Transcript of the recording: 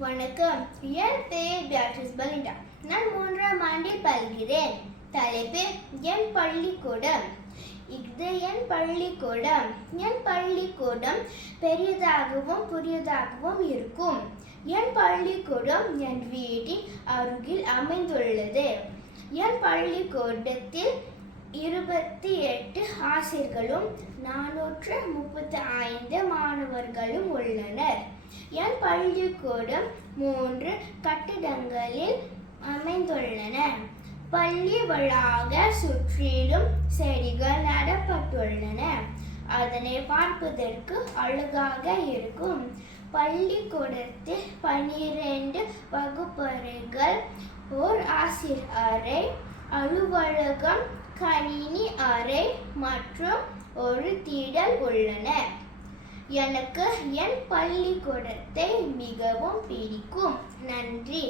வணக்கம். என் பெயர் Beatrice Belinda. நான் 3ஆம் ஆண்டில் பயில்கிறேன். தலைப்பு என் பள்ளிக்கூடம். இது என் பள்ளிக்கூடம். என் பள்ளிக்கூடம் பெரியதாகவும் புதியதாகவும் இருக்கும். என் பள்ளிக்கூடம் என் வீட்டின் அருகில் அமைந்துள்ளது. என் பள்ளிக்கூடத்தில் 28 ஆசிரியர்களும் 435 மாணவர்களும் உள்ளனர். என் பள்ளிக்கூடம் 3 கட்டிடங்களில் அமைந்துள்ளன. பள்ளி வளாக சுற்றிலும் செடிகள் நடப்பட்டுள்ளன. அதனை பார்ப்பதற்கு அழகாக இருக்கும். பள்ளிக்கூடத்தில் 12 வகுப்பறைகள், ஓர் ஆசிரியர் அறை, அலுவலகம், கணினி அறை மற்றும் ஒரு திடல் உள்ளன. எனக்கு என் பள்ளிக்கூடத்தை மிகவும் பிடிக்கும். நன்றி.